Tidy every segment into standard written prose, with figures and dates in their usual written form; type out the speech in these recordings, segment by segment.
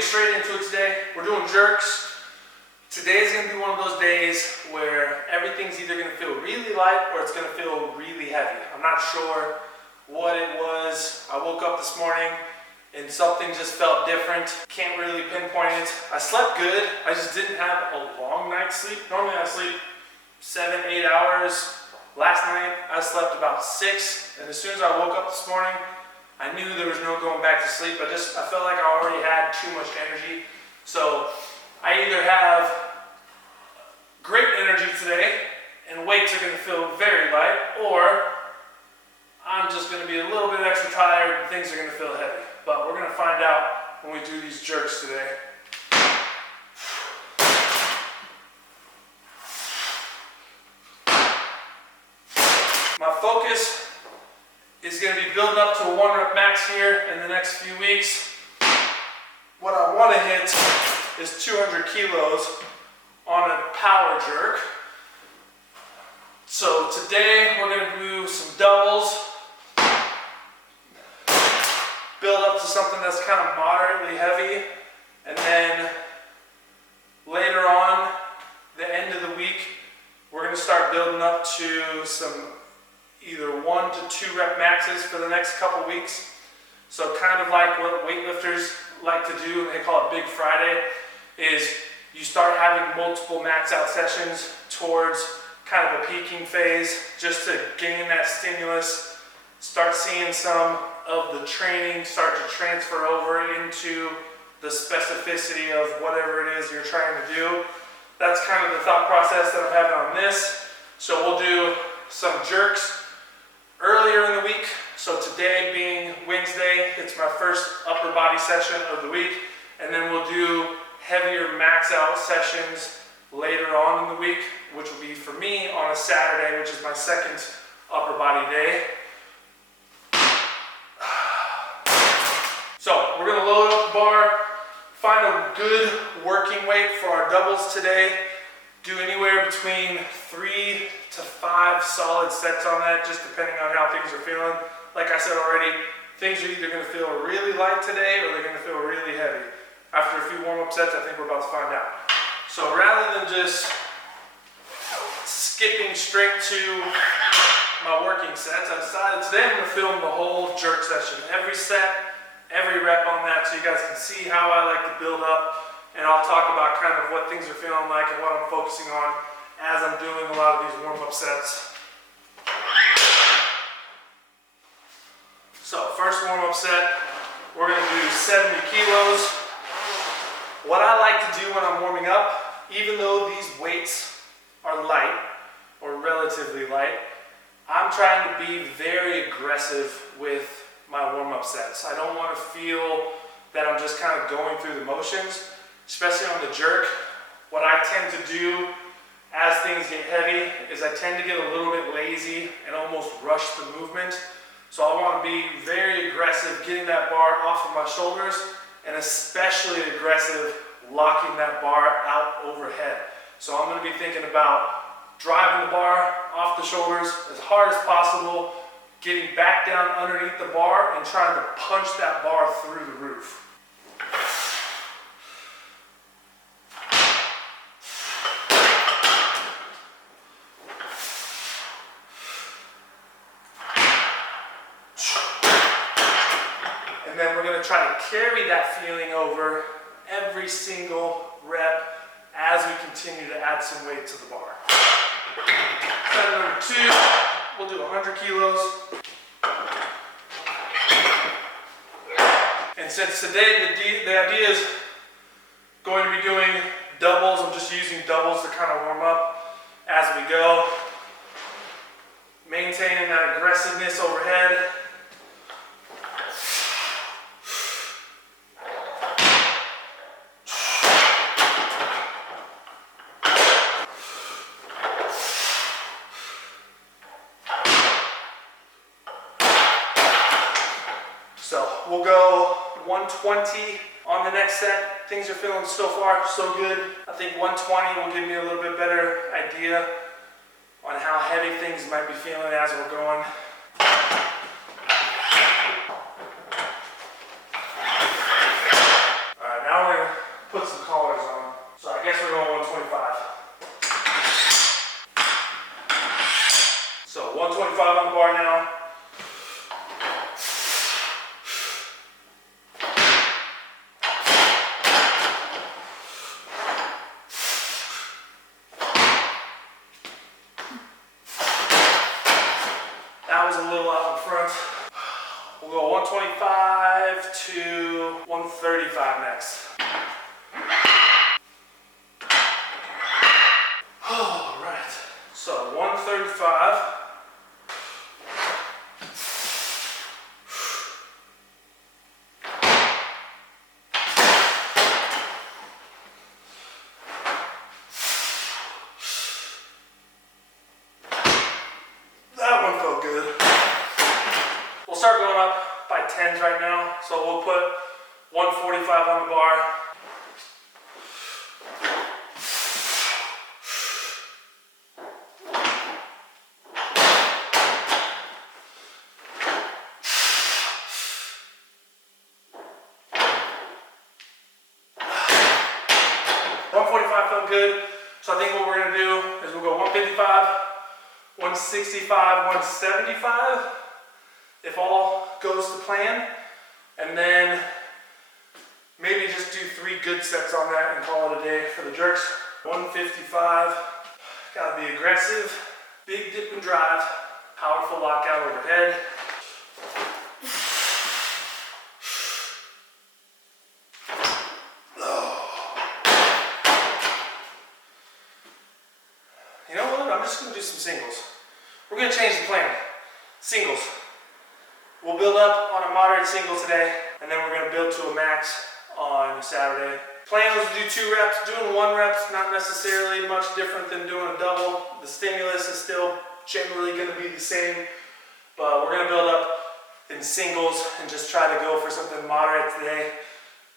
getting straight into it today. We're doing jerks. Today is going to be one of those days where everything's either going to feel really light or it's going to feel really heavy. I'm not sure what it was. I woke up this morning and something just felt different. Can't really pinpoint it. I slept good. I just didn't have a long night's sleep. Normally I sleep 7-8 hours. Last night I slept about 6, and as soon as I woke up this morning, I knew there was no going back to sleep. I felt like I already had too much energy. So I either have great energy today and weights are going to feel very light, or I'm just going to be a little bit extra tired and things are going to feel heavy. But we're going to find out when we do these jerks today. My focus is going to be building up to a 1 rep max here in the next few weeks. What I want to hit is 200 kilos on a power jerk. So today we're going to do some doubles, build up to something that's kind of moderately heavy, and then later on, the end of the week, we're going to start building up to some either 1 to 2 rep maxes for the next couple weeks. So kind of like what weightlifters like to do, and they call it Big Friday, is you start having multiple max out sessions towards kind of a peaking phase just to gain that stimulus, start seeing some of the training start to transfer over into the specificity of whatever it is you're trying to do. That's kind of the thought process that I'm having on this. So we'll do some jerks earlier in the week. So today being Wednesday, it's my first upper body session of the week, and then we'll do heavier max out sessions later on in the week, which will be for me on a Saturday, which is my second upper body day. So we're going to load up the bar, find a good working weight for our doubles today, do anywhere between 3 to 5 solid sets on that, just depending on how things are feeling. Like I said already, things are either going to feel really light today or they're going to feel really heavy. After a few warm-up sets, I think we're about to find out. So rather than just skipping straight to my working sets, I decided today I'm going to film the whole jerk session. Every set, every rep on that, so you guys can see how I like to build up, and I'll talk about kind of what things are feeling like and what I'm focusing on as I'm doing a lot of these warm-up sets. So first warm-up set, we're going to do 70 kilos. What I like to do when I'm warming up, even though these weights are light or relatively light, I'm trying to be very aggressive with my warm-up sets. I don't want to feel that I'm just kind of going through the motions, especially on the jerk. What I tend to do as things get heavy is I tend to get a little bit lazy and almost rush the movement. So I want to be very aggressive getting that bar off of my shoulders, and especially aggressive locking that bar out overhead. So I'm going to be thinking about driving the bar off the shoulders as hard as possible, getting back down underneath the bar and trying to punch that bar through the roof. And then we're going to try to carry that feeling over every single rep as we continue to add some weight to the bar. Set number 2, we'll do 100 kilos. And since today the idea is going to be doing doubles, I'm just using doubles to kind of warm up as we go. Maintaining that aggressiveness overhead. So we'll go 120 on the next set. Things are feeling so far so good. I think 120 will give me a little bit better idea on how heavy things might be feeling as we're going. Alright, now we're 135 next. All right, so 135. That one felt good. We'll start going up by 10s right now. So we'll put 145 on the bar. Felt good. So I think what we're gonna do is we'll go 155, 165, 175, if all goes to plan, and then maybe just do 3 good sets on that and call it a day for the jerks. 155, gotta be aggressive, big dip and drive, powerful lockout overhead. You know what? I'm just going to do some singles. We're going to change the plan. Singles. We'll build up on a moderate single today, and then we're going to build to a max on Saturday. Plan was to do 2 reps. Doing 1 rep's not necessarily much different than doing a double. The stimulus is still generally going to be the same, but we're going to build up in singles and just try to go for something moderate today.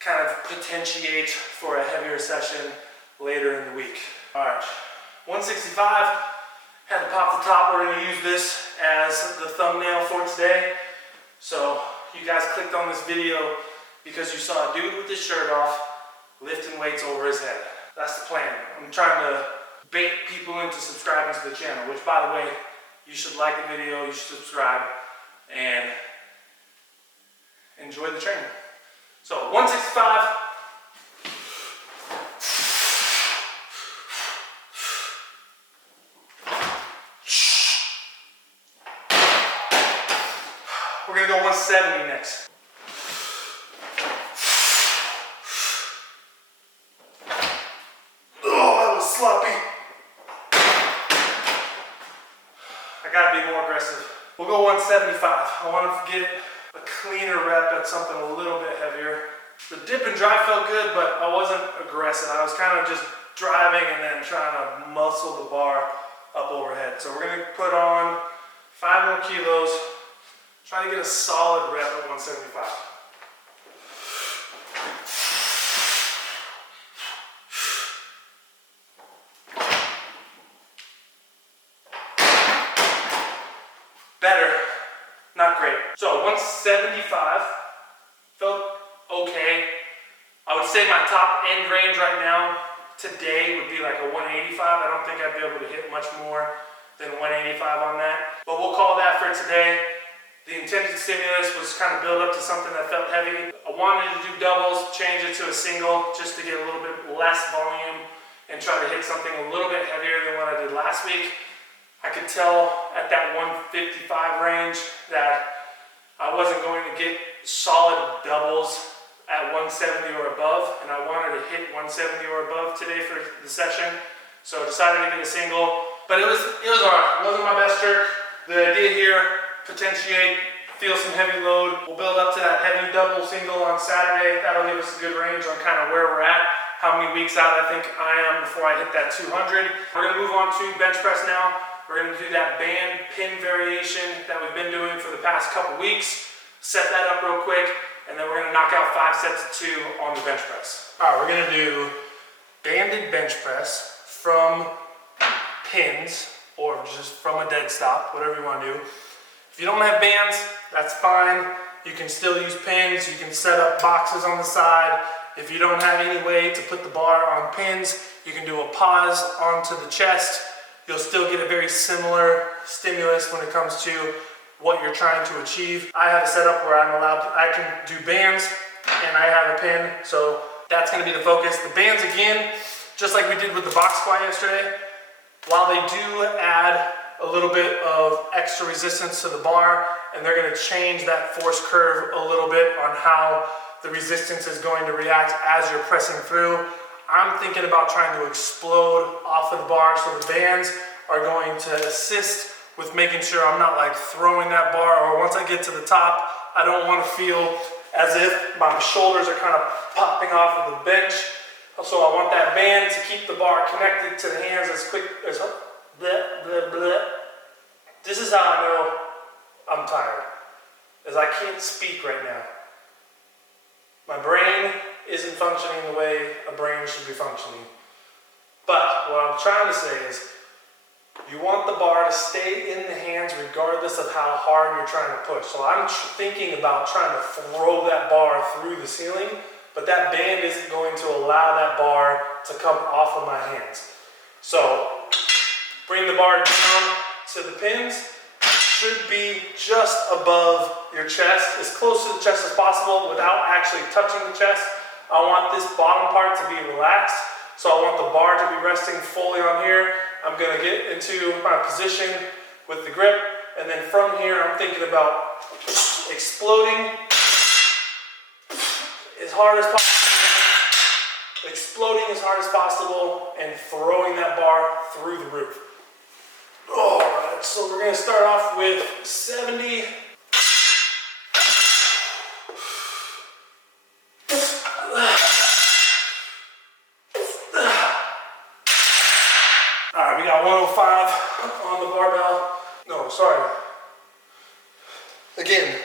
Kind of potentiate for a heavier session later in the week. All right. 165, had to pop the top. We're going to use this as the thumbnail for today. So you guys clicked on this video because you saw a dude with his shirt off lifting weights over his head. That's the plan. I'm trying to bait people into subscribing to the channel, which, by the way, you should like the video, you should subscribe, and enjoy the training. So 165. We're going to go 170 next. Oh, that was sloppy. I got to be more aggressive. We'll go 175. I want to get a cleaner rep at something a little bit heavier. The dip and drive felt good, but I wasn't aggressive. I was kind of just driving and then trying to muscle the bar up overhead. So we're going to put on 5 more kilos. Trying to get a solid rep at 175. Better, not great. So 175 felt okay. I would say my top end range right now today would be like a 185. I don't think I'd be able to hit much more than 185 on that. But we'll call that for today. The intended stimulus was kind of build up to something that felt heavy. I wanted to do doubles, change it to a single just to get a little bit less volume and try to hit something a little bit heavier than what I did last week. I could tell at that 155 range that I wasn't going to get solid doubles at 170 or above, and I wanted to hit 170 or above today for the session. So I decided to get a single, but it was all right. It wasn't my best jerk. The idea here, potentiate, feel some heavy load. We'll build up to that heavy double single on Saturday. That'll give us a good range on kind of where we're at, how many weeks out I think I am before I hit that 200. We're gonna move on to bench press now. We're gonna do that band pin variation that we've been doing for the past couple weeks. Set that up real quick, and then we're gonna knock out 5 sets of 2 on the bench press. All right, we're gonna do banded bench press from pins or just from a dead stop, whatever you wanna do. If you don't have bands, that's fine. You can still use pins. You can set up boxes on the side. If you don't have any way to put the bar on pins, you can do a pause onto the chest. You'll still get a very similar stimulus when it comes to what you're trying to achieve. I have a setup where I can do bands and I have a pin, so that's gonna be the focus. The bands, again, just like we did with the box squat yesterday, while they do add a little bit of extra resistance to the bar and they're going to change that force curve a little bit on how the resistance is going to react as you're pressing through. I'm thinking about trying to explode off of the bar, so the bands are going to assist with making sure I'm not like throwing that bar, or once I get to the top, I don't want to feel as if my shoulders are kind of popping off of the bench. So I want that band to keep the bar connected to the hands as quick as bleh, bleh, bleh. This is how I know I'm tired, as I can't speak right now. My brain isn't functioning the way a brain should be functioning. But what I'm trying to say is, you want the bar to stay in the hands regardless of how hard you're trying to push. So I'm thinking about trying to throw that bar through the ceiling, but that band isn't going to allow that bar to come off of my hands. So bring the bar down to the pins. Should be just above your chest, as close to the chest as possible without actually touching the chest. I want this bottom part to be relaxed, so I want the bar to be resting fully on here. I'm going to get into my position with the grip, and then from here I'm thinking about exploding as hard as possible, exploding as hard as possible, and throwing that bar through the roof. Alright, so we're going to start off with 70. Alright, we got 105 on the barbell. No, sorry. Again,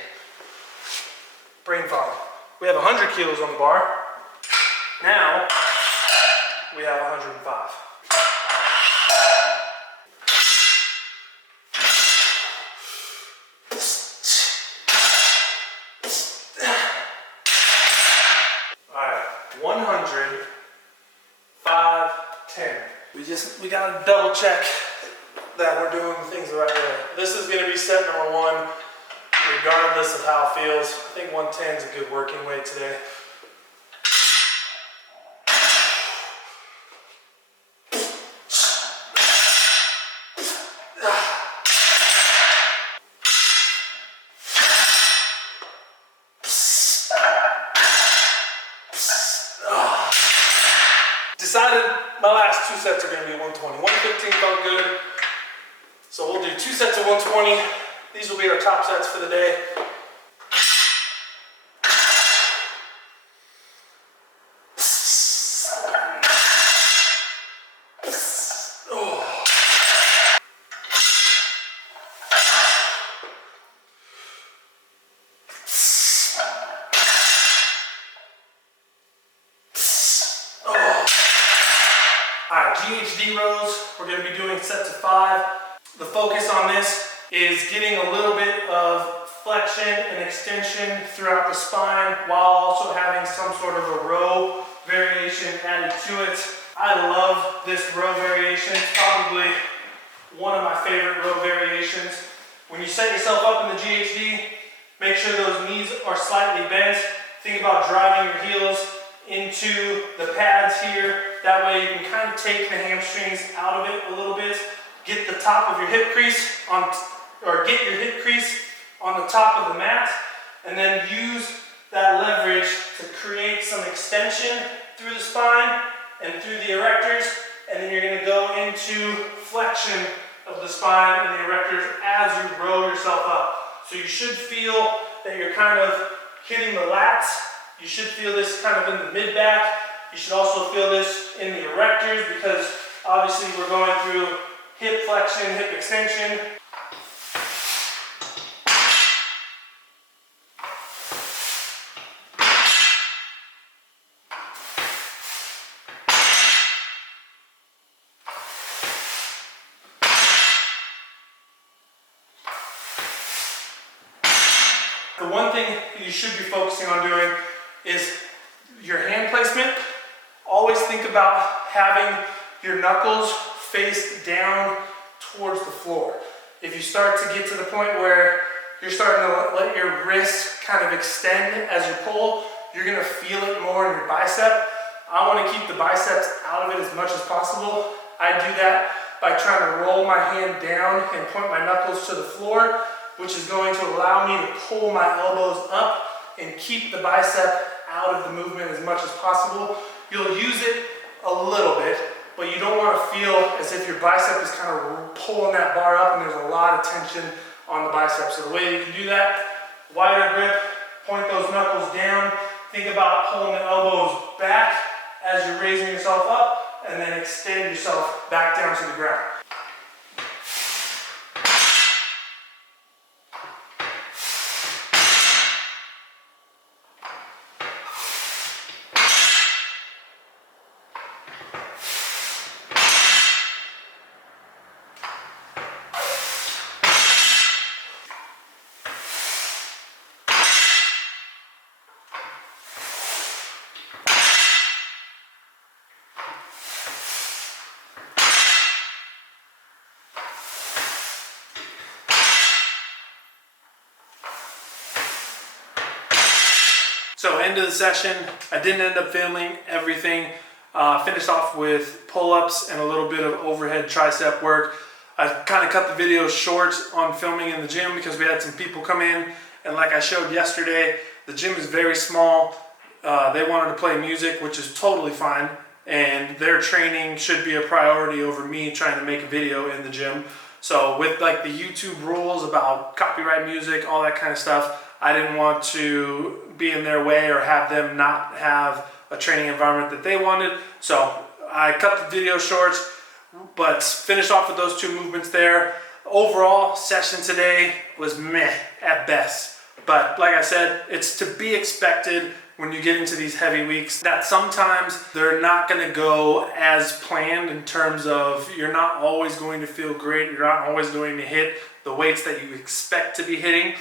brain fog. We have 100 kilos on the bar. Now, we have 105. Alright, 100, 5, 10. We gotta double check that we're doing things the right way. This is gonna be set number 1, regardless of how it feels. I think 110 is a good working weight today. Decided my last 2 sets are going to be 120. 115 felt good, so we'll do 2 sets of 120. These will be our top sets for the day. Alright, GHD rows, we're going to be doing sets of 5. The focus on this is getting a little bit of flexion and extension throughout the spine while also having some sort of a row variation added to it. I love this row variation. It's probably one of my favorite row variations. When you set yourself up in the GHD, make sure those knees are slightly bent. Think about driving your heels into the pads here. That way you can kind of take the hamstrings out of it a little bit. Get the top of your hip crease on, or get your hip crease on the top of the mat, and then use that leverage to create some extension through the spine and through the erectors, and then you're going to go into flexion of the spine and the erectors as you row yourself up. So you should feel that you're kind of hitting the lats. You should feel this kind of in the mid-back. You should also feel this in the erectors, because obviously we're going through hip flexion, hip extension. The one thing you should be focusing on doing is your hand placement. Always think about having your knuckles face down towards the floor. If you start to get to the point where you're starting to let your wrist kind of extend as you pull, you're going to feel it more in your bicep. I want to keep the biceps out of it as much as possible. I do that by trying to roll my hand down and point my knuckles to the floor. which is going to allow me to pull my elbows up and keep the bicep out of the movement as much as possible. You'll use it a little bit, but you don't want to feel as if your bicep is kind of pulling that bar up and there's a lot of tension on the bicep. So the way you can do that, wider grip, point those knuckles down, think about pulling the elbows back as you're raising yourself up, and then extend yourself back down to the ground. So end of the session, I didn't end up filming everything. Finished off with pull-ups and a little bit of overhead tricep work. I kind of cut the video short on filming in the gym because we had some people come in, and like I showed yesterday, the gym is very small. They wanted to play music, which is totally fine, and their training should be a priority over me trying to make a video in the gym. So with like the YouTube rules about copyright music, all that kind of stuff, I didn't want to be in their way or have them not have a training environment that they wanted. So I cut the video short, but finished off with those two movements there. Overall, session today was meh at best. But like I said, it's to be expected when you get into these heavy weeks that sometimes they're not going to go as planned in terms of you're not always going to feel great. You're not always going to hit the weights that you expect to be hitting.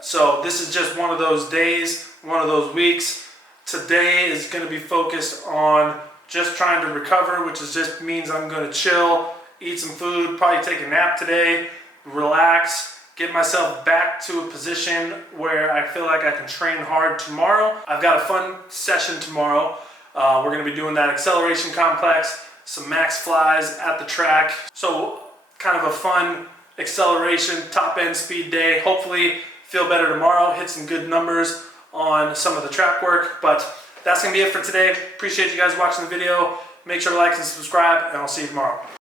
So this is just one of those days, one of those weeks. Today is going to be focused on just trying to recover, which is just means I'm going to chill, eat some food, probably take a nap today, relax, get myself back to a position where I feel like I can train hard tomorrow. I've got a fun session tomorrow. We're going to be doing that acceleration complex, some max flies at the track. So kind of a fun acceleration, top end speed day. Hopefully feel better tomorrow, hit some good numbers on some of the track work. But that's going to be it for today. Appreciate you guys watching the video. Make sure to like and subscribe, and I'll see you tomorrow.